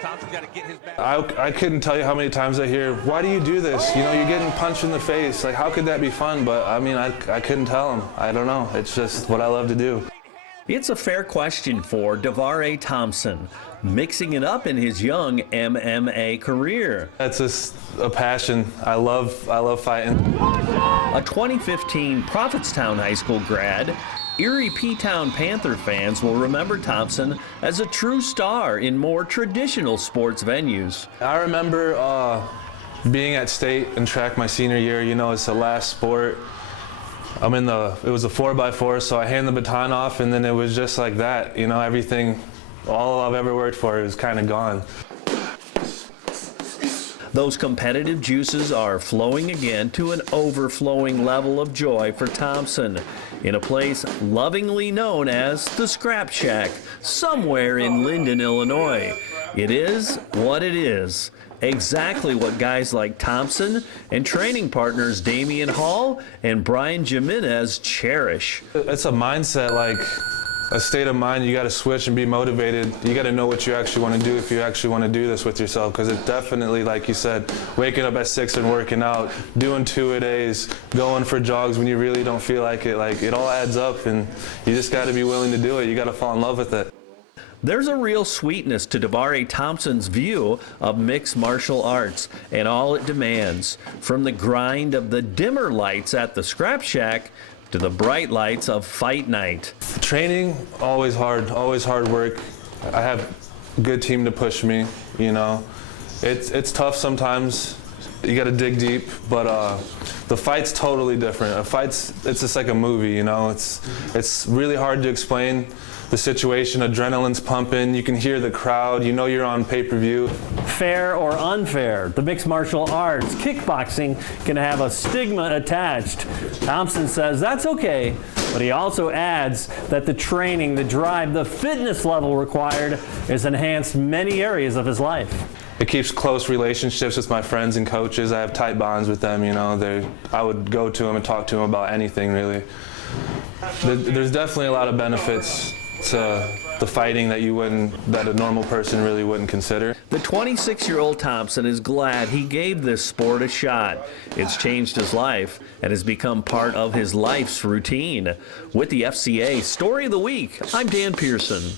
Thompson's got to get his back. I couldn't tell you how many times I hear, why do you do this? You know, you're getting punched in the face. Like, how could that be fun? But I mean, I couldn't tell him. I don't know. It's just what I love to do. It's a fair question for Dvaree Thompson, mixing it up in his young MMA career. That's just a passion. I love fighting. A 2015 Prophetstown High School grad, Erie P-Town Panther fans will remember Thompson as a true star in more traditional sports venues. I remember being at state and track my senior year. You know, it's the last sport. It was a 4x4, so I hand the baton off, and then it was just like that. You know, everything, all I've ever worked for is kind of gone. Those competitive juices are flowing again to an overflowing level of joy for Thompson in a place lovingly known as the Scrap Shack, somewhere in Lyndon, Illinois. It is what it is. Exactly what guys like Thompson and training partners Damian Hall and Brian Jimenez cherish. It's a mindset, like a state of mind. You got to switch and be motivated. You got to know what you actually want to do if you actually want to do this with yourself, because it definitely, like you said, waking up at 6 and working out, doing 2-a-days, going for jogs when you really don't feel like it all adds up, and you just got to be willing to do it. You got to fall in love with it. There's a real sweetness to Dvaree Thompson's view of mixed martial arts and all it demands, from the grind of the dimmer lights at the Scrap Shack to the bright lights of fight night. Training, always hard work. I have a good team to push me, you know. It's tough sometimes. You got to dig deep, but the fight's totally different. It's just like a movie, you know. It's really hard to explain the situation. Adrenaline's pumping. You can hear the crowd. You know you're on pay-per-view. Fair or unfair, the mixed martial arts, kickboxing, can have a stigma attached. Thompson says that's okay, but he also adds that the training, the drive, the fitness level required has enhanced many areas of his life. It keeps close relationships with my friends and coaches. I have tight bonds with them, you know. I would go to them and talk to them about anything, really. There's definitely a lot of benefits to the fighting that a normal person really wouldn't consider. The 26-year-old Thompson is glad he gave this sport a shot. It's changed his life and has become part of his life's routine. With the FCA Story of the Week, I'm Dan Pearson.